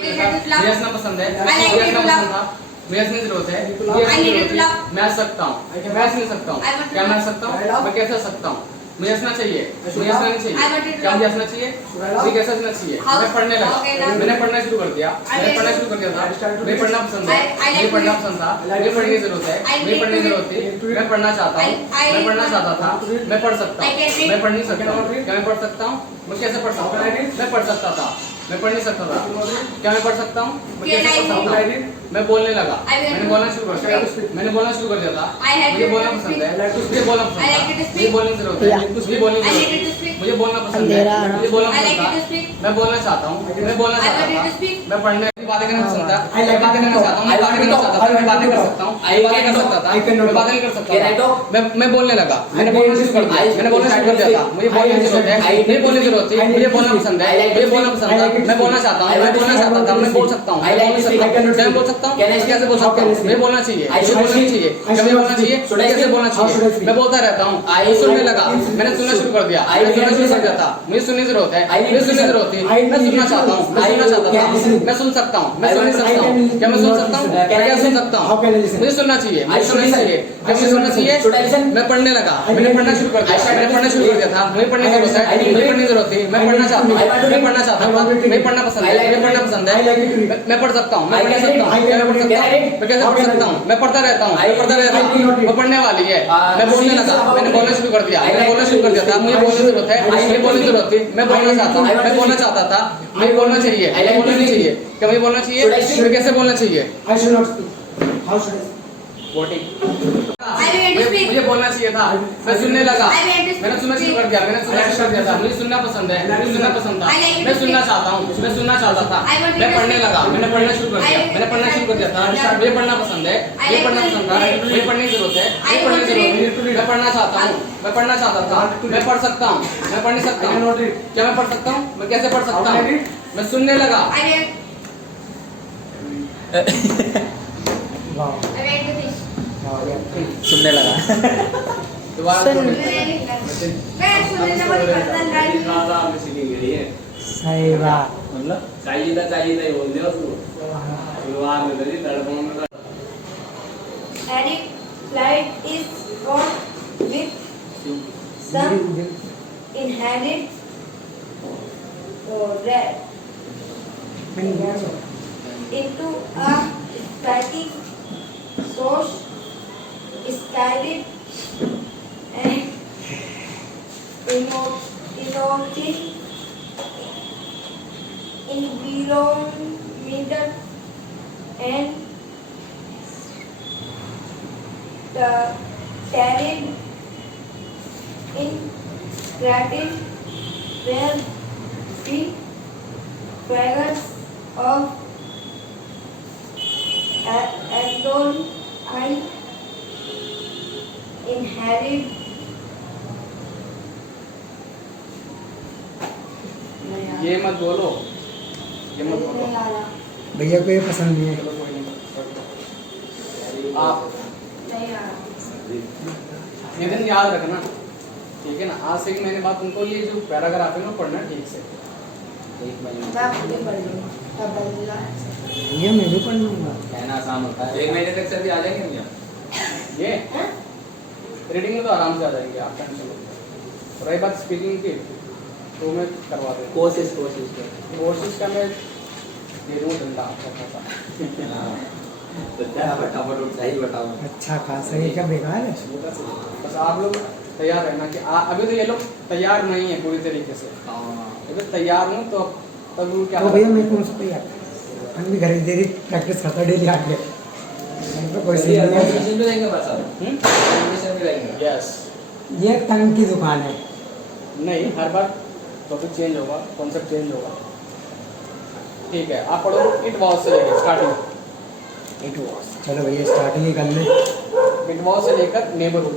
मुझे हंसना पसंद है, मुझे हंसना पसंद था, मुझे हंसने की जरूरत है, मैं हंस सकता हूँ, मैं हंस नहीं सकता हूँ, क्या मैं हंस सकता हूँ, मैं कैसे हंस सकता हूँ, मुझे हंसना चाहिए, मुझे हंसना नहीं चाहिए, क्या मुझे हंसना चाहिए, मुझे कैसे हंसना चाहिए, मैं पढ़ने लगा, मैंने पढ़ना शुरू कर दिया, मैंने पढ़ना शुरू कर दिया था, मुझे पढ़ना पसंद है, मुझे पढ़ना पसंद था, मुझे पढ़ने की जरूरत है, मुझे पढ़ने की जरूरत थी, मैं पढ़ना चाहता हूँ, मैं पढ़ना चाहता था, मैं पढ़ सकता हूँ, मैं पढ़ नहीं सकता हूँ, क्या मैं पढ़ सकता हूँ, मैं कैसे पढ़ सकता हूँ, मैं पढ़ सकता था, मैं पढ़ नहीं सकता था, क्या मैं पढ़ सकता हूँ, मैं कैसे पढ़ सकता हूँ, मैं बोलने लगा, मैंने बोलना शुरू कर दिया, मैंने बोलना शुरू कर दिया था, मुझे बोलना पसंद है, मुझे बोलना पसंद है, मुझे बोलने की जरूरत है, मुझे बोलने की जरूरत है, मुझे बोलना पसंद है, मुझे बोलना पसंद था, मैं बोलना चाहता हूँ, मैं बोलना चाहता था, मैं पढ़ने की बातें करना पसंद था, मैं बातें करना चाहता हूँ, मैं बातें करना चाहता था, मैं बातें कर सकता हूँ, मैं बातें कर सकता था, मैं बातें नहीं कर सकता था, मैं बोलने लगा, मैंने बोलना शुरू कर दिया, मैंने बोलना शुरू कर दिया था, मुझे बोलने की जरूरत है, मुझे बोलने की जरूरत थी, मुझे बोलना पसंद है, मुझे बोलना पसंद था, मैं बोलना चाहता हूँ, मैं बोलना चाहता था, मैं बोल सकता हूँ, मैं बोल सकता हूँ, कैसे बोल सकता हूँ, मुझे बोलना चाहिए, मुझे बोलना नहीं चाहिए, क्या मुझे बोलना चाहिए, कैसे बोलना चाहिए, मैं बोलता रहता हूँ, सुनने लगा, मैंने सुनना शुरू कर दिया, मैं सुनना शुरू कर दिया था, मुझे सुनने की जरूरत है, मुझे सुनने की जरूरत थी, मैं सुनना चाहता हूँ, मैं सुनना चाहता था, मैं सुन सकता हूँ, मैं सुन नहीं सकता हूँ, क्या मैं सुन सकता हूँ, मैं क्या सुन सकता हूँ, मुझे सुनना चाहिए, मुझे सुनना चाहिए, क्या मुझे सुनना चाहिए, मैं पढ़ने लगा, मैंने पढ़ना शुरू कर दिया, मैंने पढ़ना शुरू कर दिया था, मुझे पढ़ने की जरूरत है, मुझे पढ़ने की जरूरत थी, मैं पढ़ना चाहता हूँ, मैं पढ़ना चाहता था, मुझे पढ़ना पसंद है, मुझे पढ़ना पसंद है, मैं पढ़ सकता हूँ, मैं पढ़ सकता हूँ, क्या मैं पढ़ सकता हूँ, मैं कैसे पढ़ सकता हूँ, मैं पढ़ता रहता हूँ, मैं पढ़ता रहता हूँ, वो पढ़ने वाली है, मैं बोलने लगा, मैंने बोलना शुरू कर दिया, मैंने बोलना शुरू कर दिया था, मुझे बोलने की जरूरत है, मुझे बोलने की जरूरत थी, मैं बोलना चाहता हूँ, मैं बोलना चाहता था, मुझे बोलना चाहिए, मुझे बोलना नहीं चाहिए, क्या मुझे बोलना चाहिए, मुझे कैसे बोलना चाहिए, मुझे बोलना चाहिए था, मैं सुनने लगा, मैंने सुनना शुरू कर दिया, मैंने सुनना शुरू कर दिया था, मुझे सुनना पसंद है, मुझे सुनना पसंद था, मैं सुनना चाहता हूँ, मैं सुनना चाहता था, मैं पढ़ने लगा, मैंने पढ़ना शुरू कर दिया, मैंने पढ़ना शुरू कर दिया था, मुझे पढ़ना पसंद है, मुझे पढ़ना पसंद था, मुझे पढ़ने की जरूरत है, मुझे पढ़ने की जरूरत है, मैं पढ़ना चाहता हूँ, मैं पढ़ना चाहता था, मैं पढ़ सकता हूँ, मैं पढ़ नहीं सकता हूँ, क्या मैं पढ़ सकता हूँ, मैं कैसे पढ़ सकता हूँ, मैं सुनने लगा, सुनने लगा सही बात मतलब चाहिए था ही बोल दिया उसको शुरुआत में तो तड़पों में Eric flight is on with some inherent red into a static source scattered and innovative environment and the talent in creative where the fragrance of Adol I inherit ये मत बोलो, ये मत बोलो, भैया को ये पसंद नहीं है, चलो कोई नहीं, आप ये दिन याद रखना, ठीक है ना, आज से एक महीने बाद तुमको ये जो पैराग्राफ है ना पढ़ना ठीक से, एक महीने ये मैं भी पढ़ लूंगा, कहना आसान होता है, एक महीने तक से भी आ जाएंगे भैया, ये रीडिंग में तो आराम से आ जाएंगे, आप टेंशन लो, रही बात स्पीकिंग की तो मैं करवा दूँ, कोशिश का मैं दे दूँ डंडा अच्छा सा, तो क्या फटाफट उठ चाहिए बताओ, अच्छा खासा ये क्या बेकार है, बस आप लोग तैयार रहना कि अभी तो ये लोग तैयार नहीं है पूरी तरीके से, अगर तैयार हूँ तो तब क्या तो भैया मैं कौन सा तैयार, हम भी घर देरी प्रैक्टिस करता डेली आके, तो कोई सीन नहीं है, एडमिशन भी रहेंगे बस अब एडमिशन भी रहेंगे, यस, ये तंग की दुकान है, नहीं हर बार टॉपिक चेंज होगा, कॉन्सेप्ट चेंज होगा, ठीक है, आप पढ़ो इट वॉज से लेकर स्टार्टिंग, इट वॉज, चलो भैया स्टार्टिंग ही कर ले, इट वॉज से लेकर नेबरहुड,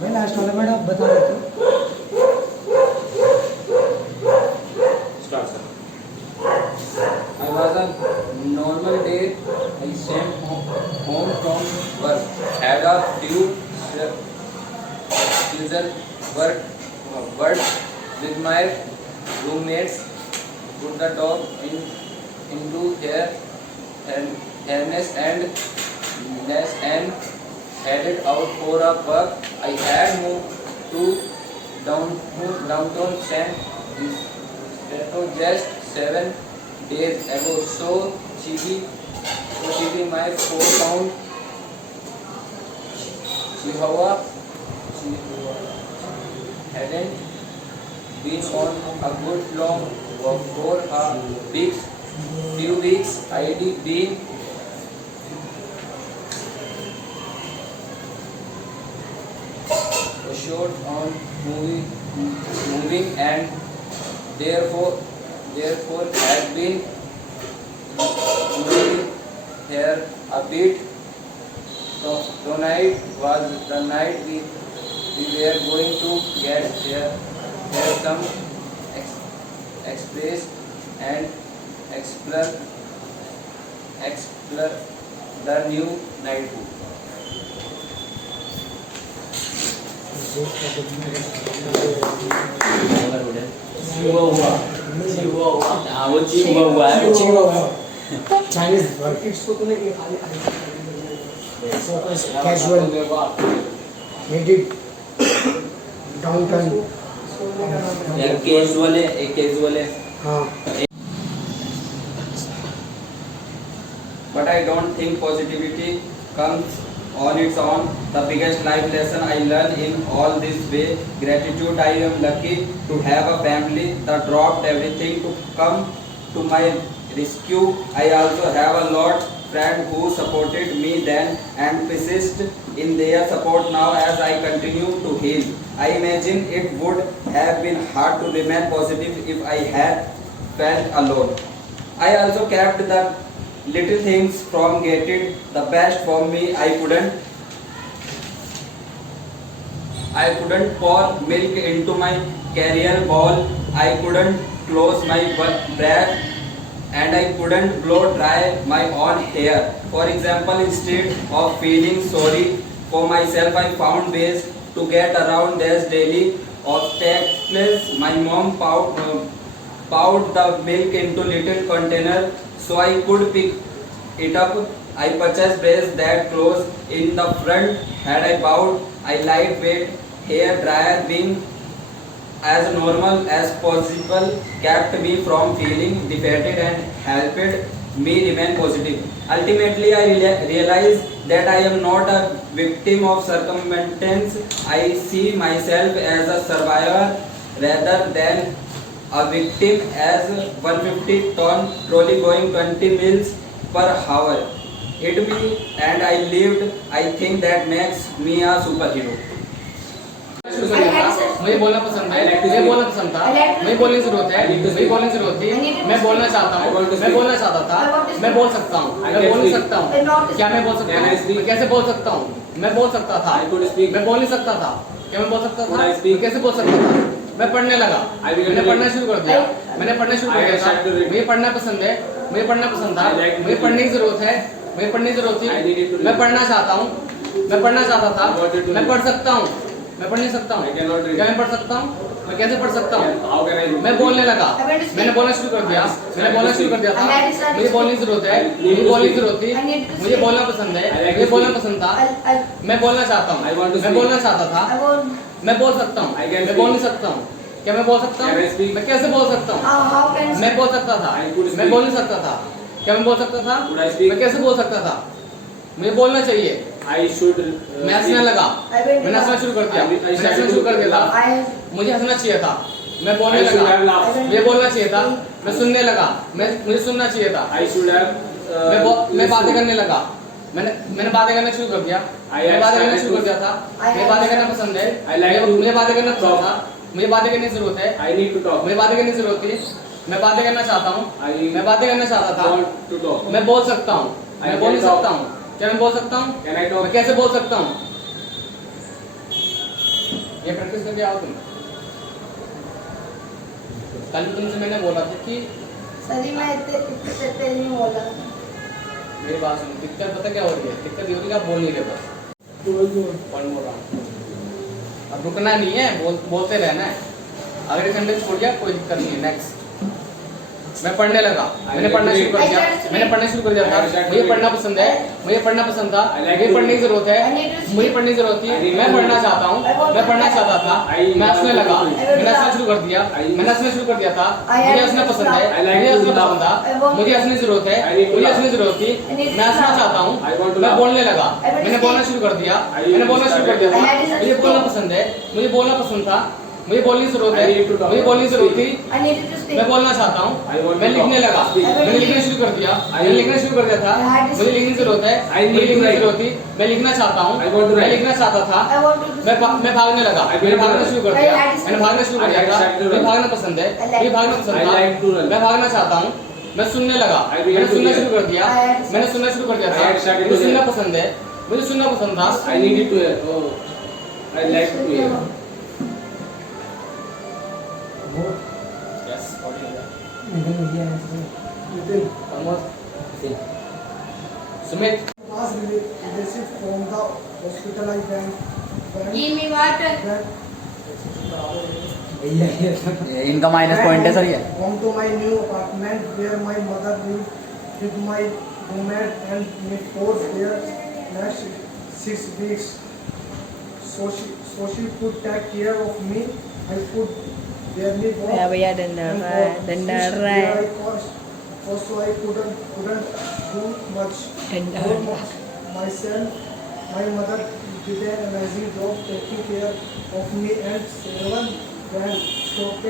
भाई लास्ट वाला मैडम आप बता देते, start sir, I was a normal day. I came home from work. Had a few pleasant words with my roommates. put the dog into their harness and nest and headed out for a walk. I had moved to downtown San Francisco just 7 days ago. So Chibi, my 4-pound Chihuahua hadn't been on a good long walk for a few weeks. I'd been short on moving and therefore had been moving here a bit. So tonight was the night we were going to get here some express and explore the new night food. Chinese word. Focus, casual, made it downtown. Casual है, एक कैजुअल है. हाँ. But I don't think positivity comes on its own. The biggest life lesson I learned in all this way, gratitude. I am lucky to have a family that dropped everything to come to my rescue. I also have a lot friends who supported me then and persist in their support now as I continue to heal. I imagine it would have been hard to remain positive if I had felt alone. I also kept the little things from getting the best for me. I couldn't pour milk into my cereal bowl. I couldn't close my breath and I couldn't blow dry my own hair. For example, instead of feeling sorry for myself, I found ways to get around these daily obstacles. My mom poured the milk into little container so I could pick it up. I purchased braids that close in the front. Had I bowed, I lightweight hair dryer being as normal as possible kept me from feeling defeated and helped me remain positive. Ultimately, I realized that I am not a victim of circumstance. I see myself as a survivor rather than a victim, as 150-ton trolley going 20 miles per hour hit me and I lived. I think that makes me a superhero. मुझे बोलना पसंद है, मुझे बोलना पसंद था, मुझे बोलने की जरूरत है, मुझे बोलने की जरूरत थी, मैं बोलना चाहता हूँ, मैं बोलना चाहता था, मैं बोल सकता हूँ, मैं बोल नहीं सकता हूँ, क्या मैं बोल सकता हूँ, मैं कैसे बोल सकता हूँ, मैं बोल सकता था, मैं बोल नहीं सकता था, क्या मैं बोल सकता था, मैं कैसे बोल सकता था, मैं पढ़ने लगा, मैंने पढ़ना शुरू कर दिया, मैंने पढ़ना शुरू कर दिया था, मुझे पढ़ना पसंद है, मुझे पढ़ना पसंद था, मुझे पढ़ने की जरूरत है, मुझे पढ़ने की जरूरत थी, मैं पढ़ना चाहता हूँ, मैं पढ़ना चाहता था, मैं पढ़ सकता हूँ, मैं पढ़ नहीं सकता हूँ, क्या मैं पढ़ सकता हूँ, मैं कैसे पढ़ सकता हूँ, मैं बोलने लगा, मैंने बोलना शुरू कर दिया, मैंने बोलना शुरू कर दिया था, मुझे बोलने की जरूरत है, मुझे बोलने की जरूरत थी, मुझे बोलना पसंद है, मुझे बोलना पसंद था, मैं बोलना चाहता हूँ, मैं बोलना चाहता था, मैं बोल सकता हूँ, मैं बोल नहीं सकता हूँ, क्या मैं बोल सकता हूँ, मैं कैसे बोल सकता हूँ, मैं बोल सकता था, मैं बोल नहीं सकता था, क्या मैं बोल सकता था, मैं कैसे बोल सकता था, मुझे बोलना चाहिए, मैं हंसने लगा, मैंने हंसना शुरू कर दिया, मैंने हंसना शुरू कर दिया था, मुझे हंसना चाहिए था, मैं बोलने लगा, मुझे बोलना चाहिए था, मैं सुनने लगा, मुझे सुनना चाहिए था, मैं बातें करने लगा, मैंने बातें करना शुरू कर दिया, मैं बातें करना शुरू कर दिया था, मुझे बातें करना पसंद है, मुझे बातें करना पसंद था, मुझे बातें करने की जरूरत है, मुझे बातें करने की जरूरत थी, मैं बातें करना चाहता हूँ, मैं बातें करना चाहता था, मैं बोल सकता हूँ, मैं बोल नहीं सकता हूँ, क्या मैं बोल सकता हूँ, मैं कैसे बोल सकता हूँ, ये प्रैक्टिस करके आओ तुम। कल तुमसे मैंने बोला था कि सर मैं इतने नहीं बोला। मेरी बात सुनो, दिक्कत पता क्या हो रही है, दिक्कत ये हो रही है आप बोल नहीं रहे बस, कौन बोल रहा हूँ, अब रुकना नहीं है, बोलते रहना है, अगर एक घंटे छोड़ दिया कोई दिक्कत नहीं है, नेक्स्ट मैं पढ़ने लगा, मैंने पढ़ना शुरू कर दिया, मैंने पढ़ना शुरू कर दिया था, मुझे पढ़ना पसंद है, मुझे पढ़ना पसंद था, मुझे पढ़ने की जरूरत है, मुझे पढ़ने की जरूरत थी, मैं पढ़ना चाहता हूँ, मैं पढ़ना चाहता था, मैं हंसने लगा, मैंने हंसना शुरू कर दिया, मैंने हंसना शुरू कर दिया था, मुझे हंसना पसंद है, मुझे हंसना पसंद था, मुझे हंसने की जरूरत है, मुझे हंसने की जरूरत थी, मैं हंसना चाहता हूँ, मैं बोलने लगा, मैंने बोलना शुरू कर दिया, मैंने बोलना शुरू कर दिया था, मुझे बोलना पसंद है, मुझे बोलना पसंद था, मुझे बोलने की जरूरत है, मुझे बोलने की जरूरत थी, मैं बोलना चाहता हूँ, मैं लिखने लगा, मैंने लिखना शुरू कर दिया, मैंने लिखना शुरू कर दिया था, मुझे लिखने की जरूरत है, मुझे लिखने की जरूरत थी, मैं लिखना चाहता हूँ, मैं लिखना चाहता था, मैं भागने लगा, मैंने भागना शुरू कर दिया, मैंने भागना शुरू कर दिया था, मुझे भागना पसंद है, मुझे भागना पसंद था, मैं भागना चाहता हूँ, मैं सुनने लगा, मैंने सुनना शुरू कर दिया, मैंने सुनना शुरू कर दिया था, मुझे सुनना पसंद है, मुझे सुनना पसंद था, I need to hear. Oh, I like to hear. Yes, निकल गया है Nitin, Sumit was received from the hospital. I went Give me water. भैया ये इनका माइनस पॉइंट है सर ये। home to my new apartment where my mother lived with my roommate and me for their next 6 weeks. So she could take care of me. I could barely walk. भैया डंडा and रहा है, walk. डंडा Since रहा है। there I also I couldn't do much. डंडा For रहा है। myself, my mother did an amazing job taking care of me and several when stopped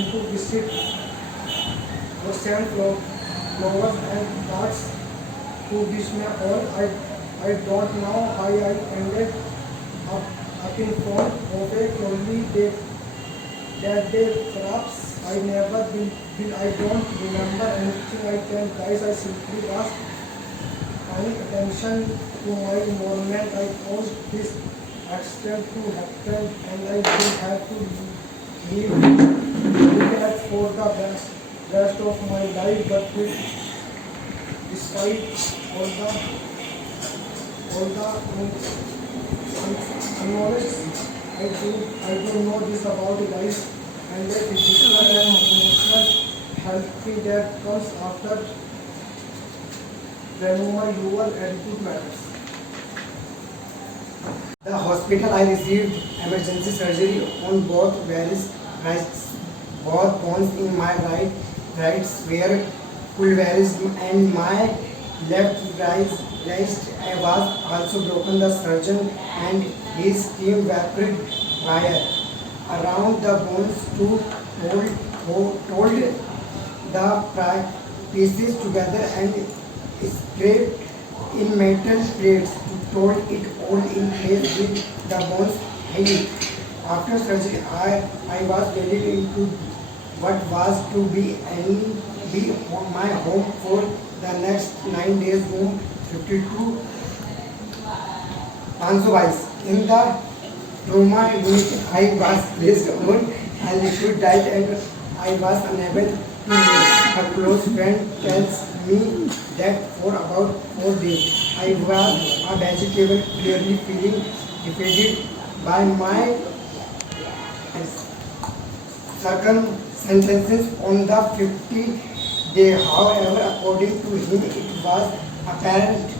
into visit the sand flowers and parts to wish me all. I don't know how I ended up in front of a lonely day. That day, perhaps I never will. I don't remember anything. I can, guys. I simply was paying attention to my environment. I caused this accident to happen, and I will have to live that for the rest of my life. But despite all the unknowledge, I do know this about life and the physical and emotional health that comes after trauma. Your attitude matters. The hospital I received emergency surgery on both various wrists, both bones in my right were pulverized and my left wrist was also broken. The surgeon and his team wrapped wire around the bones to hold the pieces together and scraped in metal plates to hold it all in place with the bones healed. After surgery, I was released into what was to be my home for the next 9 days. Room 52, 522. In the trauma unit, I was placed on a liquid diet and I was unable to move. A close friend tells me that for about 4 days I was a vegetable, clearly feeling defeated by my circumstances on the 50th day. However, according to him, it was apparent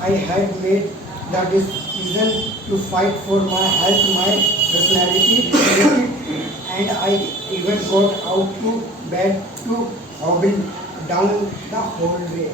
I had made the decision to fight for my health, my personality, and I even got out to bed to hobble down the hallway.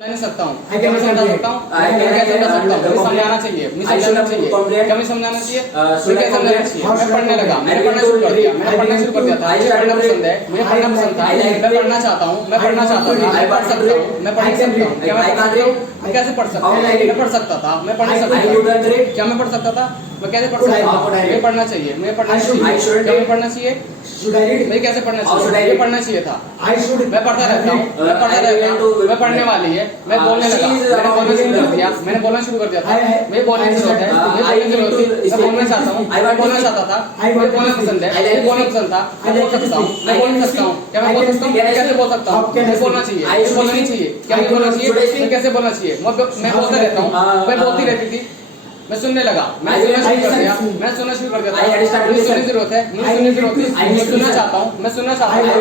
मैं नहीं सकता हूँ, I can मैं समझा understand. सकता हूँ, I can मैं कैसे समझा सकता हूँ, मुझे understand. समझाना चाहिए, मुझे I should समझाना have चाहिए, comprehend. क्या मुझे समझाना चाहिए, should मुझे I क्या समझाना comprehend? चाहिए, How मैं should I पढ़ने लगा, comprehend? मैंने I पढ़ना need शुरू to कर दिया, read. मैंने पढ़ना शुरू कर दिया था, I मुझे should पढ़ना have पसंद है, मुझे I पढ़ना like पसंद था, I like मैं पढ़ना चाहता हूँ, मैं पढ़ना चाहता था, मैं पढ़ सकता हूँ, मैं पढ़ सकता हूँ, क्या मैं पढ़ सकता हूँ, मैं कैसे पढ़ सकता हूँ, मैं पढ़ सकता था, मैं पढ़ सकता I couldn't था, read. क्या मैं पढ़ सकता था, मैं कैसे पढ़ Could I- सकता था, could I read? मुझे पढ़ना चाहिए, मुझे पढ़ना I should- चाहिए, I shouldn't क्या read. मुझे पढ़ना चाहिए, Should I read? मुझे कैसे पढ़ना How should I चाहिए, मुझे read? पढ़ना चाहिए था, I should. मैं पढ़ता रहता हूँ, मैं पढ़ता I रहता began हूँ, to- मैं पढ़ने वाली है, मैं बोलने लगा, she is मैंने about बोलना शुरू कर to- दिया, मैंने बोलना शुरू कर दिया था, I- मुझे बोलने की जरूरत है, मुझे I बोलने की need जरूरत to थी, मैं बोलना चाहता हूँ, I मैं want to बोलना speak. चाहता था, I want मुझे to बोलना speak. पसंद है, I like मुझे to बोलना speak. पसंद था, I मैं like बोल to सकता हूँ, speak. मैं I बोल can सकता हूँ, speak. क्या मैं I बोल can सकता हूँ, speak. मैं कैसे बोल सकता हूँ, How can I मुझे बोलना speak? चाहिए, I मुझे should बोलना नहीं speak. चाहिए, क्या I मुझे बोलना should चाहिए, speak. मैं कैसे बोलना चाहिए, मैं बोलती रहता हूँ, मैं बोलती रहती थी, मैं सुनने लगा, मैं सुनना शुरू कर दिया, मैं सुनना शुरू कर दिया था। मुझे सुनने की जरूरत है, मुझे सुनने की जरूरत है, मैं सुनना चाहता हूँ, मैं सुनना चाहता हूँ, मैं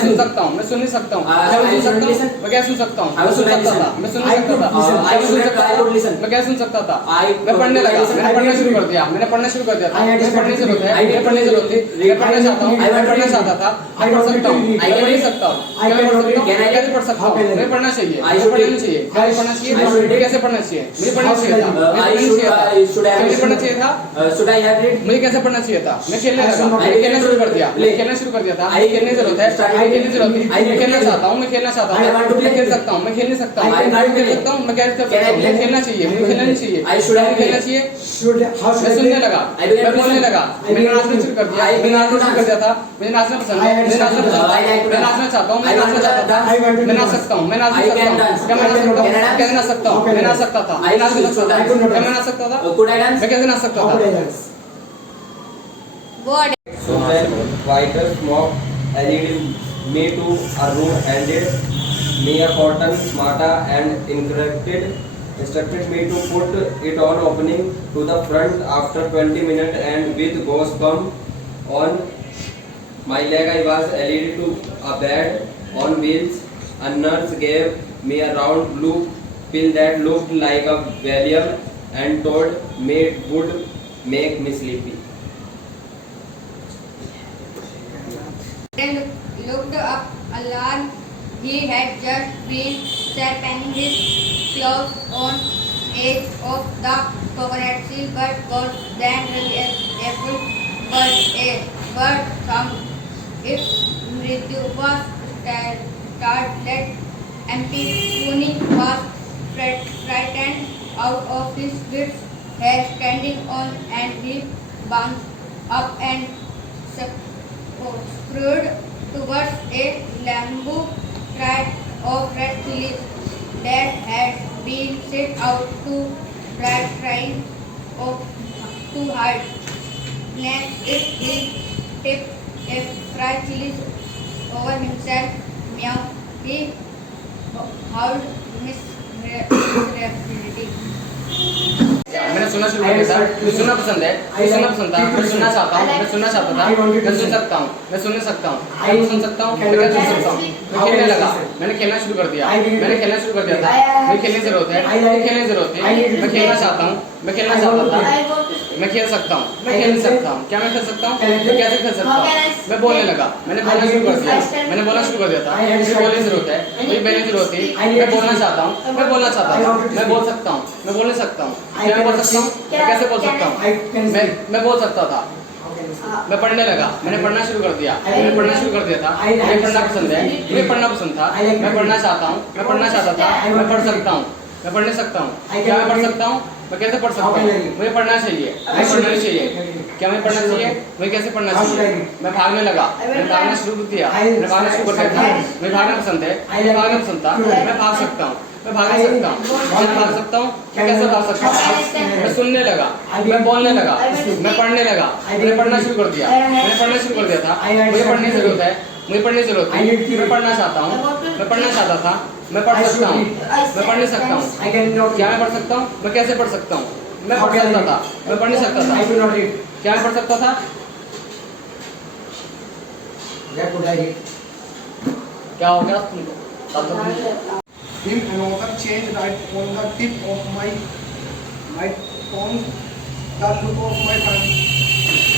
सुन सकता हूँ, मैं सुन नहीं सकता हूँ, क्या मैं सुन सकता हूँ, मैं क्या सुन सकता हूँ, मैं सुन सकता था, मैं सुन नहीं सकता था, क्या मैं सुन सकता था, मैं क्या सुन सकता था, मैं पढ़ने लगा, मैंने पढ़ना शुरू कर दिया, मैंने पढ़ना शुरू कर दिया था, मुझे पढ़ने की जरूरत है, मुझे पढ़ने की जरूरत थी, मैं पढ़ना चाहता हूँ, मैं पढ़ना चाहता था, मैं पढ़ सकता हूँ, मैं पढ़ नहीं सकता हूँ, क्या मैं पढ़ सकता हूँ, मैं कैसे पढ़ सकता हूँ, मुझे पढ़ना चाहिए, मुझे पढ़ना नहीं चाहिए, क्या मुझे पढ़ना चाहिए, मुझे कैसे पढ़ना चाहिए, मुझे पढ़ना चाहिए था, मुझे पढ़ना नहीं चाहिए था, मुझे पढ़ना चाहिए था, should I have read? मुझे कैसे पढ़ना चाहिए था, मैं खेलने लगा, मैं खेलना शुरू कर दिया, मैं खेलना शुरू कर दिया था, मुझे खेलने की जरूरत है, मुझे खेलने की जरूरत है, मैं खेलना चाहता हूँ, मैं खेलना चाहता हूँ, मैं खेल सकता हूँ, मैं खेल नहीं सकता हूँ, मैं खेल सकता हूँ, मैं कैसे कर सकता हूँ, मुझे खेलना चाहिए, मुझे खेलना नहीं चाहिए, मुझे खेलना चाहिए, मैं सुनने लगा, मैं बोलने लगा, मैंने नाचना शुरू कर दिया, मैंने नाचना शुरू कर दिया था, मुझे नाचना पसंद है, मुझे नाचना पसंद है, मैं नाचना चाहता हूँ, मैं नाचना चाहता था, मैं नाच सकता हूँ, मैं नाच नहीं सकता हूँ, क्या मैं नाच सकता हूँ, कैसे नाच सकता हूँ, मैं नाच सकता था, मैं नाच नहीं सकता था, क्या मैं नाच सकता था, Could I dance? मैं कैसे नाच सकता था, Word. So then Vickers mocked allied me to a room, handed me a cotton smarta and instructed me to put it on opening to the front after 20 minutes, and with gauze come on my leg I was allied to a bed on wheels. A nurse gave me a round blue pill that looked like a Valium and told me it would make me sleepy. And looked up, alarmed. He had just been sharpening his claws on edge of the coconut tree, but was then really able but a bird sound. Its mridu was startled. Empty Puni was frightened out of his wits, hair standing on, and he bounced up and scurried towards a bamboo tree of red chilies that had been set out to try to hide. Next, he tipped a fried chilies over himself. Meow. He howled miserability. मैंने सुनना शुरू कर दिया था, मुझे सुनना पसंद है, मुझे सुनना पसंद था, मैं सुनना चाहता हूँ, मैं सुनना चाहता था, मैं सुन सकता हूँ, मैं सुन नहीं सकता हूँ, क्या मैं सुन सकता हूँ, मैं क्या सुन सकता हूँ, मैं खेलने लगा, मैंने खेलना शुरू कर दिया, मैंने खेलना शुरू कर दिया था, मुझे खेलने की जरूरत है, मुझे खेलने की जरूरत है, मैं खेलना चाहता हूँ, मैं खेलना चाहता था, मैं खेल सकता हूँ, मैं खेल नहीं सकता हूँ, क्या मैं खेल सकता हूँ, मैं कैसे खेल सकता हूँ, मैं बोलने लगा, मैंने बोलना शुरू कर दिया, मैंने बोलना शुरू कर दिया था, मुझे बोलने की जरूरत है, मुझे बोलने की जरूरत थी, मैं बोलना चाहता हूँ, मैं बोलना चाहता हूँ, मैं बोल सकता हूँ, मैं बोल नहीं सकता हूँ, क्या मैं बोल सकता हूँ, मैं कैसे बोल सकता हूँ, मैं बोल सकता था, मैं पढ़ने लगा, मैंने पढ़ना शुरू कर दिया, मैंने पढ़ना शुरू कर दिया था, मुझे पढ़ना पसंद है, मुझे पढ़ना पसंद था, मैं पढ़ना चाहता हूँ, मैं पढ़ना चाहता था, मैं पढ़ सकता हूँ, मैं पढ़ नहीं सकता हूँ, क्या मैं पढ़ सकता हूँ, मैं कैसे पढ़ सकता हूँ, मुझे पढ़ना चाहिए, मुझे पढ़ना नहीं चाहिए, क्या मैं पढ़ना चाहिए, मुझे कैसे पढ़ना चाहिए, मैं भागने लगा, मैंने भागना शुरू कर दिया, मैंने भागना शुरू कर दिया था, मुझे भागना पसंद है, मुझे भागना पसंद था, मैं भाग सकता हूँ, मैं भाग नहीं सकता हूँ, मैं भाग सकता हूँ, मैं कैसे भाग सकता हूँ, मैं सुनने लगा, मैं बोलने लगा, मैं पढ़ने लगा, मैंने पढ़ना शुरू कर दिया, मैंने पढ़ना शुरू कर दिया था, मुझे पढ़ने की जरूरत है, मुझे पढ़ने की जरूरत थी, मैं पढ़ना चाहता हूँ, मैं पढ़ना चाहता था, मैं पढ़ सकता हूँ, मैं पढ़ नहीं सकता हूँ, क्या मैं पढ़ सकता हूँ, मैं कैसे पढ़ सकता हूँ, मैं पढ़ सकता था, मैं पढ़ नहीं सकता था, क्या मैं पढ़ सकता था, क्या हो गया तुमको, Him another change right on the tip of my tongue. The look of my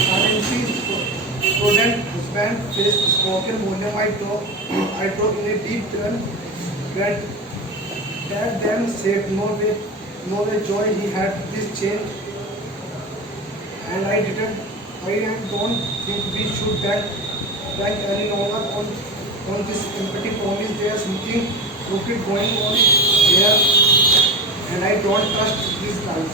currency student spent face spoken volume. I drove in a deep turn. That then said no way joy he had this change, and I don't think we should bank any longer on this empty promise. There's something crooked going on here, and I don't trust these guys.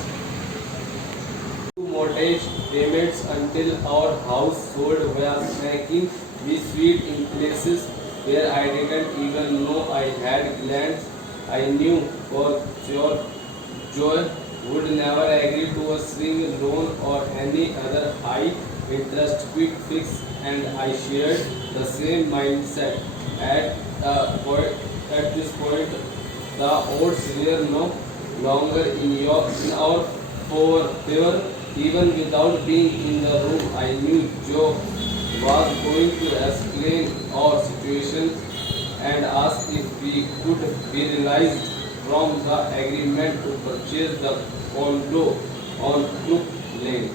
Mortgage payments until our household was making me sweet in places where I didn't even know I had glands. I knew for sure Joy would never agree to a swing loan or any other high interest quick fix, and I shared the same mindset. At this point, the odds were no longer in our for even without being in the room, I knew Joe was going to explain our situation and ask if we could be released from the agreement to purchase the condo on Crook Lane.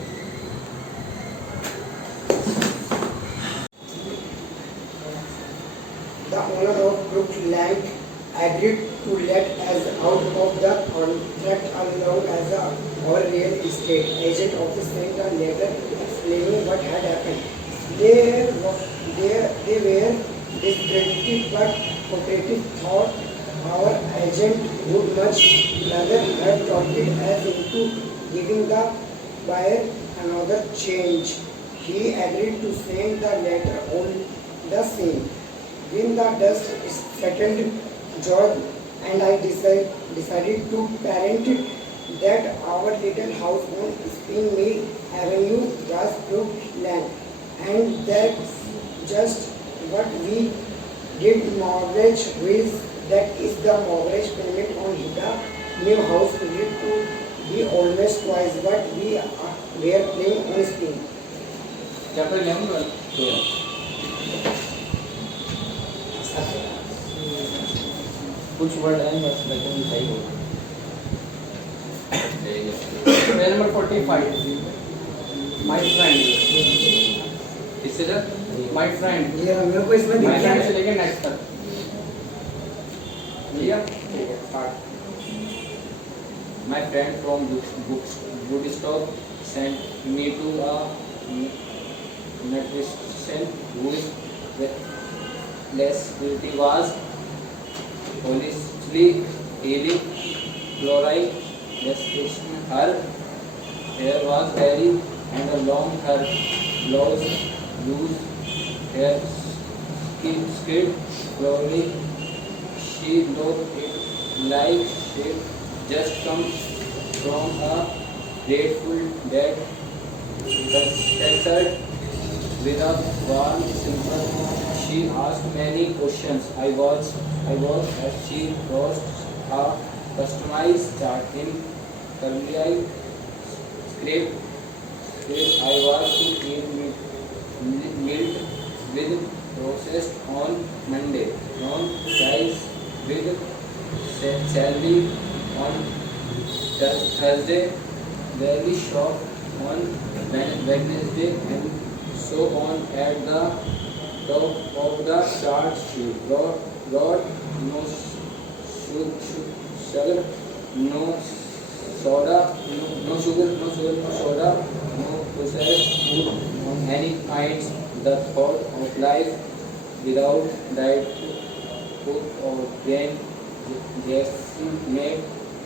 The owner of Brookland agreed to let us out of the contract along as our real estate agent office sent a letter explaining what had happened. They were discredited but cooperative, thought our agent would much rather have talked us into giving the buyer another change. He agreed to send the letter on the same. When the dust settled, George and I decided to parent that our little house on Spin Mill Avenue was Brookland, and that's just what we did. Mortgage with that is the mortgage payment on the new house needed to be almost twice what we were paying on Spin. Chapter 11. कुछ वर्ड हैं बस लेकिन सही हो Page number 45. My friend. इससे जब My friend. ये मेरे को इसमें My दिखा friend है। से लेके next तक। भैया ठीक है start. My friend from Woodstock sent me to a nutrition whose specialty was holistically healing chloride respiration. Her hair was very and long. Her blouse loose hair skid slowly. She looked like she just come from a grateful dead. Answered with a warm simple. She asked many questions. I was as she wrote a customized chart in Curly script. I was to eat meat with processed on Monday, on fries with celery on Thursday, daily shop on Wednesday, and so on. At the top of the chart she wrote no sugar, no soda, no soda, no processed food on any kinds. The thought of life without diet food or grain made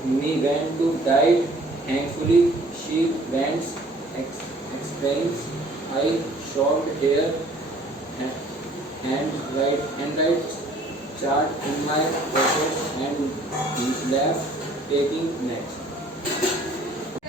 me want to die. Thankfully, she went explains. I short hair and right chart in my pocket and left taking next.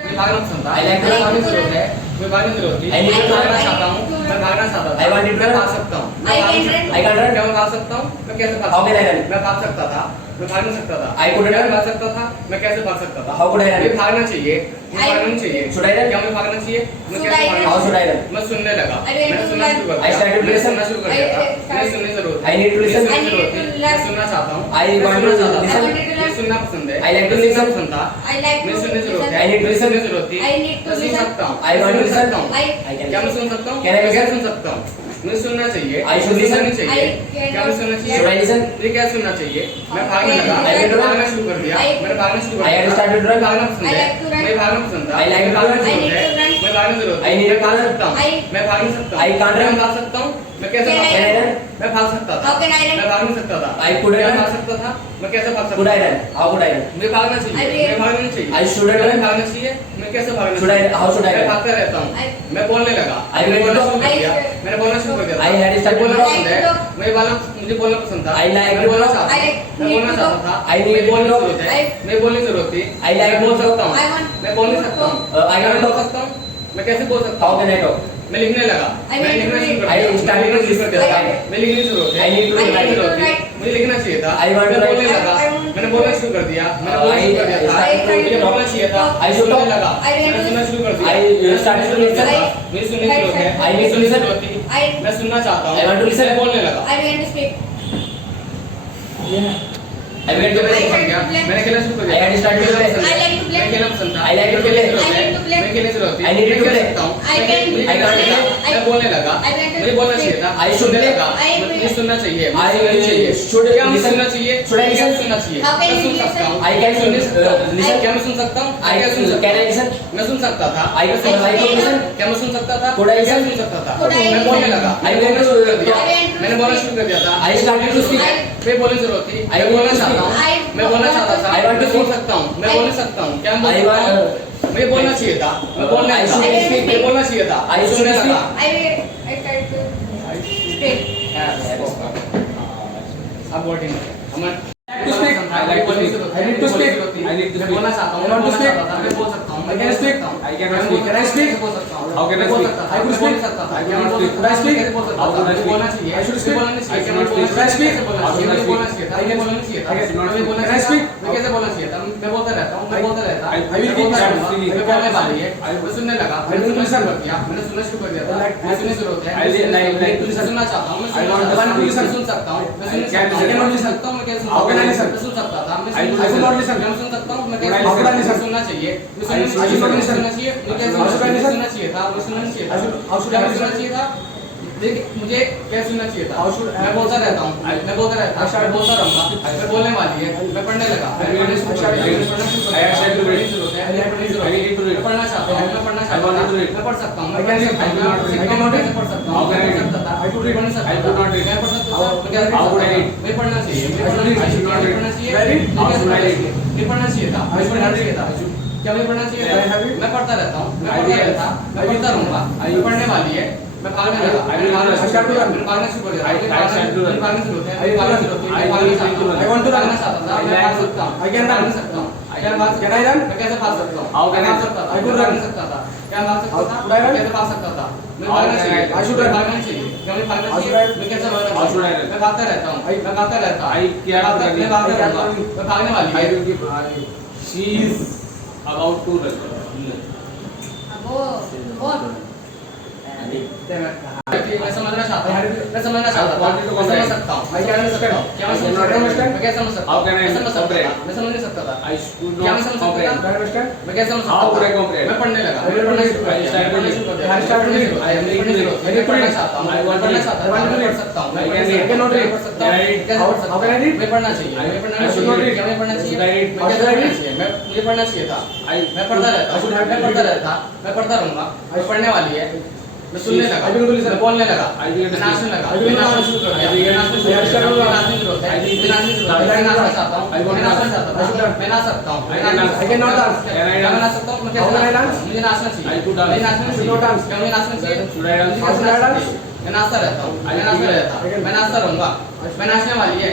मैं भागना पसंद था। I like मैं to- भागने की जरूरत है। मैं भागने की जरूरत थी। I need to- मैं भागना चाहता हूँ। मैं भागना चाहता था। I want to- मैं भाग सकता हूँ। मैं भाग सकता हूँ। I can run. क्या मैं भाग सकता हूँ? मैं कैसे भाग How सकता can I हूँ? run? मैं भाग सकता था। मैं भाग नहीं सकता था। I couldn't क्या मैं run. भाग सकता था? मैं कैसे भाग सकता था? How could I run? मुझे भागना चाहिए। मुझे भागना नहीं चाहिए। Should I run? क्या मैं भागना चाहिए? मैं Should कैसे I भागना run? How should I चाहिए? run? मैं सुनने लगा। I need मैंने to सुनना learn. शुरू कर I दिया। started to मैंने listen. सुनना शुरू कर दिया था। मुझे सुनने की जरूरत है। I need to listen. मुझे सुनने की I need जरूरत to है। learn. मैं सुनना चाहता हूँ। I मैं want सुनना to चाहता था। listen. मुझे सुनना पसंद है। I like to मुझे सुनना listen. पसंद था। I like मुझे to सुनने की जरूरत listen. है। I need to मुझे listen. सुनने की जरूरत थी। I need to मैं सुन listen. सकता हूँ। I want to मैं सुन listen. सकता हूँ। I क्या मैं सुन सकता हूँ? Can I मैं क्या listen? सुन सकता हूँ? मुझे सुनना चाहिए। I should मुझे listen. सुनना चाहिए। I क्या मैं सुनना चाहिए? Should I listen? मुझे क्या सुनना चाहिए? मैं भागने लगा। I मैंने like to run. भागना शुरू कर दिया। मैंने भागना शुरू कर I दिया। had started to run. मुझे भागना पसंद I है। like to run. मुझे भागना पसंद था। I like मुझे to भागने run. की I need जरूरत to है। run. मैं भागने की जरूरत है। I need मैं to भाग run. सकता हूँ। I- मैं भाग नहीं सकता हूँ। I can't मैं run. भाग सकता हूँ। मैं कैसे Can भाग I सकता run? हूँ? मैं भाग सकता था। How can I run? मैं भाग नहीं सकता था। I couldn't क्या run. भाग सकता था? मैं कैसे भाग सकता Could I था? run? How could I run? मुझे भागना चाहिए। I will. मुझे भागना नहीं चाहिए। I shouldn't मुझे run. भागना चाहिए। मैं कैसे भागना Should I- चाहिए? how should I मैं run? भागता रहता हूँ। I- मैं बोलने लगा। I will मैंने बोलना talk. शुरू कर दिया। I- मैंने बोलना शुरू कर दिया था। I had started मुझे to बोलना talk. पसंद है। मुझे बोलना पसंद था। I like मैं to बोलना talk. चाहता I था। like मैं बोलना to चाहता talk. था। I need मैं बोलने to की talk. जरूरत है। I- मैं बोलने की जरूरत थी। I like मैं बोल to सकता हूँ। I want मैं बोल नहीं सकता हूँ। I मैं cannot बोल talk. सकता हूँ। मैं कैसे बोल सकता How हूँ? can I talk? मैं लिखने लगा। I मैं need लिखना to शुरू कर I दिया। started मैं to लिखना शुरू कर write. दिया। मैं लिखने की जरूरत है। I need to मैं लिखने की write. जरूरत थी। मुझे लिखना चाहिए था। I want to मैं बोलने write. लगा। I want मैंने to बोलना बोलना शुरू कर दिया, मैंने बोलना शुरू कर दिया था, मुझे बोलना चाहिए था, सुनने लगा, मैंने सुनना शुरू कर दिया, मेरी सुनने की जरूरत है, मेरी सुनने की जरूरत थी, मैं सुनना चाहता हूँ, मैं बोलने लगा, मैंने खेलना शुरू कर दिया, मैं खेलना पसंद था, मैं खेलने से होती, मैं खेल सकता हूँ, मैं बोलने लगा, मुझे बोलना चाहिए था, सुनने लगा, मुझे सुनना चाहिए, क्या मुझे सुनना चाहिए, क्या सुनना चाहिए, मैं सुन सकता हूँ, क्या मैं सुन सकता हूँ, मैं सुन सकता था, क्या मैं सुन सकता था, क्या सुन सकता था, मैं बोलने लगा, मैंने बोलना शुरू कर दिया था, मैं बोलने की जरूरत थी, मैं बोलना चाहता हूँ, मैं बोलना चाहता था, मैं बोल सकता हूँ, मैं बोल सकता हूँ, क्या मैं बोल सकता हूँ, मुझे बोलना चाहिए था, मैं बोलने लगा, मैं बोलना चाहिए था, सुनने लगा, अब वर्डिंग हमारे I like to speak. I need to speak. I need to speak. बोलना चाहता हूँ, I want to speak. मैं बोल सकता हूँ, I can speak. I cannot speak. Can I speak? बोल सकता हूँ, How can I बोल speak? सकता था, I could बोल speak. सकता था, I cannot speak. बोल Could I speak? बोल सकता How था, could I speak? बोलना चाहिए, I should speak. बोलना चाहिए, I cannot speak. बोलना Could I speak? चाहिए, How should I speak? बोलना चाहिए, I can बोलना चाहिए, I cannot speak. बोलना Can I speak? मैं कैसे बोलना चाहिए था, मैं बोलता रहता हूँ, मैं बोलता रहता, I will keep silent. मैं बोलने वाली है, मैं सुनने लगा, मैंने सुनना शुरू कर दिया, मैंने सुनना शुरू कर दिया था, मैं सुनने शुरू होता है, मैं सुनना चाहता हूँ, मैं सुन सकता हूँ, मैं सुन सकता हूँ, मैं कैसे सुन सकता था, मैं सुन सकता हूँ, मैं कैसे सुनना चाहिए, सुनना चाहिए, सुनना चाहिए था, सुनना चाहिए था, सुनना चाहिए था, मुझे क्या सुनना चाहिए था, मैं बोलता रहता हूँ, मैं बोलता रहूँगा, मैं बोलने वाली है, मैं पढ़ने लगा, मैं पढ़ना शुरू कर दिया, मैं पढ़ना चाहता हूँ, मैं पढ़ सकता हूँ, मैं कैसे पढ़ सकता हूँ, मैं पढ़ना चाहिए, मैं पढ़ना चाहिए था, क्या मुझे पढ़ना चाहिए था, मैं पढ़ता रहता हूँ, मैं पढ़ता रहूँगा, मैं पढ़ने वाली है, मैं भागने लगा, मैं भागना शुरू कर दिया, भागना शुरू होता है, भागना चाहता था, मैं भाग सकता हूँ, भाग सकता हूँ, मैं कैसे भाग सकता हूँ, भाग सकता था, भाग सकता था, क्या भाग सकता था, मैं कैसे भाग सकता था, मैं भागना चाहिए, क्या मुझे भागना चाहिए, मैं कैसे भागना चाहिए, मैं भागता रहता हूँ, मैं भागता रहता, मैं भागता रहूँगा, मैं भागने वाली है, She is about to run. मैं समझना चाहता हूँ, मैं समझ सकता हूँ, क्या मैं समझ सकता हूँ, मैं समझ नहीं सकता था, I should क्या not मैं समझ सकता था, comprehend. मैं कैसे समझ How सकता could I था, comprehend? मैं पढ़ने लगा, मैं पढ़ना शुरू कर दिया, मैं पढ़ना चाहता हूँ, मैं पढ़ सकता हूँ, मैं पढ़ना चाहिए, मैं पढ़ना चाहिए, मुझे पढ़ना चाहिए था, मैं पढ़ता रहता, मैं पढ़ता रहूँगा, मैं पढ़ने वाली है, मैं सुनने लगा, मैं बोलने लगा, मैं नाचने लगा, मैं नाचना शुरू कर दिया, मैं नाचना शुरू होता है, मैं नाचना चाहता हूँ, मैं नाच सकता हूँ, मैं नाच सकता हूँ, मैं कैसे नाच, मुझे नाचना चाहिए, मुझे नाचना चाहिए, क्या मुझे नाचना चाहिए, मुझे कैसे नाचना चाहिए, मैं नाचता रहता हूँ, मैं नाचता रहूँगा, मैं नाचने वाली है,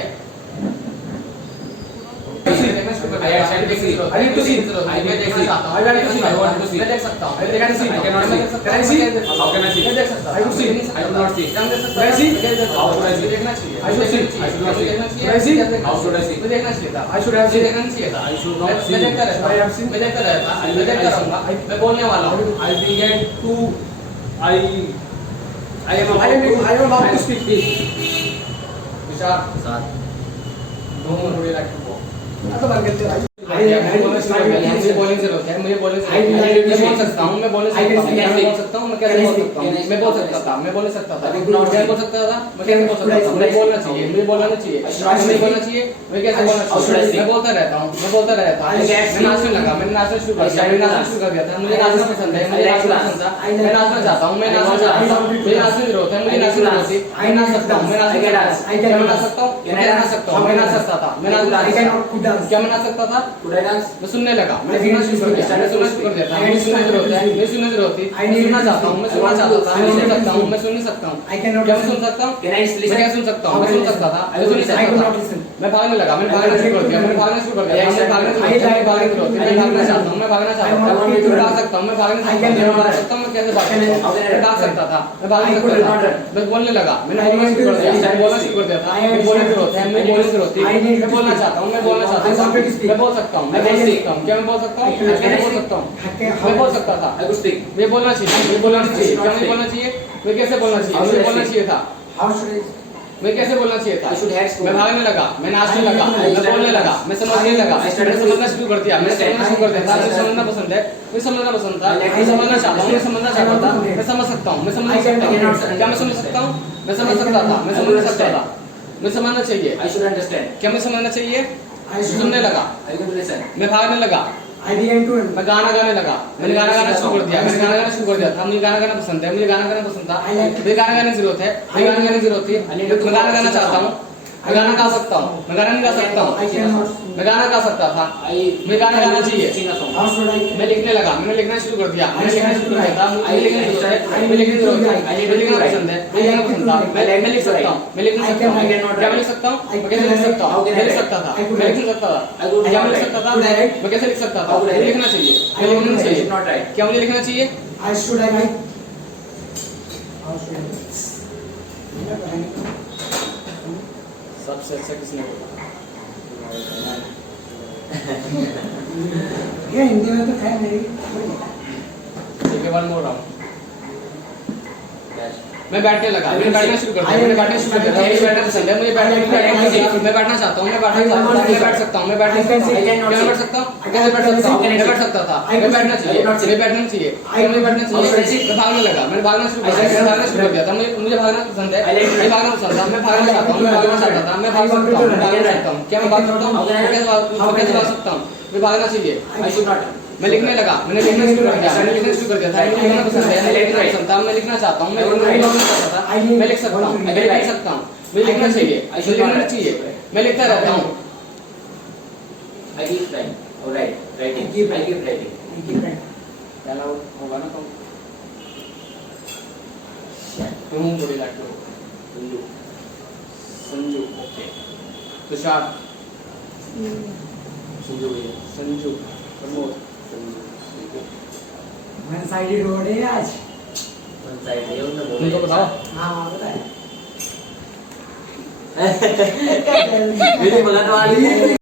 I need to see. I देख सकता हूँ, मैं देख सकता हूँ, I cannot see. Can I see? How can I see? मैं देख सकता हूँ, I could see. I could not see. क्या मैं देख सकता Can I see? हूँ, How could I see? देखना चाहिए, I should see. I should not see. Can I see? How should I see? मैं देखना चाहिए था, I should have seen. देखना चाहिए था, I should not see. मैं देखता रहता, I have seen. मैं देखता रहता, मैं देखता रहूँगा, मैं बोलने वाला हूँ, I began to. I am about to speak. विचार साथ दोनों थोड़ी लाइक को मुझे बोलने से रोकता है, मुझे बोलने से मैं बोल सकता हूँ, मैं बोल सकता हूँ, मैं कैसे बोल सकता हूँ, मैं बोल सकता था, मैं बोल सकता था, मैं बोल सकता था, मैं कैसे बोल सकता था, मुझे बोलना चाहिए, मुझे बोलना चाहिए, मुझे बोलना चाहिए, मैं कैसे बोलना चाहिए, मैं बोलता रहता हूँ, मैं नाचने लगा, मैंने नाचना शुरू कर दिया था, मुझे नाचना पसंद है, मुझे नाचना पसंद था, मैं नाचना चाहता हूँ, मैं नाचना चाहता हूँ, मुझे नाचने की जरूरत है, मुझे नाचने की जरूरत है, मैं नाच सकता हूँ, मैं नाच सकता हूँ, मैं नाच सकता हूँ, मैं नाच सकता था, मैं नाच सकता था, क्या मैं नाच सकता था, मैं सुनने लगा, मैं सुनना शुरू कर दिया, मैं सुनना शुरू कर देता हूँ, मुझे सुनने की जरूरत है, मुझे सुनने की जरूरत है, मैं सुनना चाहता हूँ, मैं सुनना चाहता था, मैं सुन सकता हूँ, मैं सुन नहीं सकता हूँ, क्या मैं सुन सकता हूँ? मैं क्या सुन सकता हूँ? मैं सुन सकता था, मैं सुन नहीं सकता था, मैं भागने लगा, मैंने भागना शुरू कर दिया, मैंने भागना शुरू कर दिया, मैं भागने शुरू कर दिया, मैं भागने शुरू कर दिया, मैं भागना चाहता हूँ, मैं भागना चाहता हूँ, मैं भाग सकता हूँ, मैं भागने सकता हूँ, मैं भाग सकता हूँ, मैं कैसे भाग सकता हूँ? मैं भाग सकता था, मैं भाग नहीं सकता था, मैं बोलने लगा, मैंने बोलना शुरू कर दिया, मैं बोलना शुरू कर दिया था, मैं बोलने की जरूरत है, मैं बोलने की जरूरत है, मैं बोलना चाहता हूँ, मैं बोलना चाहता हूँ, मैं बोल सकता हूँ, मैं बोल सकता हूँ, क्या मैं बोल सकता हूँ? मैं बोल सकता हूँ, मैं बोल सकता था, मैं बोलना चाहिए, मैं बोलना चाहिए, क्या मुझे बोलना चाहिए? मैं कैसे बोलना चाहिए? मुझे बोलना चाहिए था, मैं कैसे बोलना चाहिए था? मैं भागने लगा, मैं नाचने लगा, मैं बोलने लगा, मैं समझने लगा, मैंने समझना शुरू कर दिया, मैंने समझना शुरू कर दिया था, मुझे समझना पसंद है, मुझे समझना पसंद था, मैं समझना चाहता हूँ, मैं समझना चाहता था, मैं समझ सकता हूँ, मैं समझ सकता हूँ, क्या मैं समझ सकता हूँ? मैं समझ सकता था, मैं समझ सकता था, मैं समझना चाहिए, क्या मैं समझना चाहिए? सुनने लगा, मैं भागने लगा, मैं गाना गाने लगा, मैंने गाना गाना शुरू कर दिया, मैंने गाना गाना शुरू कर दिया था, मुझे गाना गाना पसंद है, मुझे गाना गाना पसंद था, मुझे गाना गाने की जरूरत है, मुझे गाना गाने की जरूरत है, मैं गाना गाना चाहता हूँ, मैं गाना गा सकता हूँ, मैं गाना नहीं गा सकता हूँ, मैं गाना गा सकता था, मुझे गाना गाना चाहिए, मैं लिखने लगा, मैंने लिखना शुरू कर दिया, मैंने लिखना शुरू कर दिया था, मुझे लिखने की जरूरत है, मुझे लिखने की जरूरत है, मुझे लिखना पसंद है, मुझे लिखना पसंद था, मैं लिख सकता हूँ, मैं लिख नहीं सकता हूँ, क्या मैं लिख सकता हूँ? मैं कैसे लिख सकता हूँ? मैं लिख सकता था, मैं लिख नहीं सकता था, क्या मैं लिख सकता था? मैं कैसे लिख सकता था? मुझे लिखना चाहिए, मुझे लिखना नहीं चाहिए, क्या मुझे लिखना चाहिए? सबसे अच्छा किसने बोला? ये हिंदी में तो है मेरी। ठीक है, वन मोर राउंड। मैं बैठने लगा, मैंने बैठना शुरू कर दिया, मैंने बैठना शुरू कर दिया, मुझे बैठना पसंद है, मुझे बैठना मैं बैठना चाहता हूँ, मैं बैठना चाहता हूँ, मैं बैठ सकता हूँ, मैं बैठ सकता हूँ, क्या मैं बैठ सकता हूँ? कैसे बैठ सकता हूँ? मैं बैठ सकता था, मैं बैठना चाहिए, मुझे बैठना चाहिए, क्या मुझे बैठना चाहिए? मैं भागने लगा, मैंने भागना शुरू कर दिया, मैंने भागना शुरू कर दिया था, मुझे भागना पसंद है, मुझे भागना पसंद था, मैं भागना चाहता हूँ, मैं भागना चाहता था, मैं भाग सकता हूँ, मैं भागना चाहता हूँ, क्या मैं भाग सकता हूँ? कैसे भाग सकता हूँ? मुझे भागना चाहिए, मैं लिखने लगा, मैंने लिखना शुरू कर दिया, मैंने लिखना शुरू कर दिया था, मुझे लिखना पसंद है, मैं लिखना पसंद था, मैं लिखना चाहता हूँ, मैं लिखना चाहता था, मैं लिख सकता हूँ, मैं लिख सकता हूँ, मुझे लिखना चाहिए, मुझे लिखना चाहिए, मैं लिखता रहता हूँ। पहला होगा ना तो हूँ बड़ी लाटू Sanju, okay, Tushar, Sanju, Pramod, one sided road है आज। उनको बताओ। हाँ बताए। मेरी मगन वाली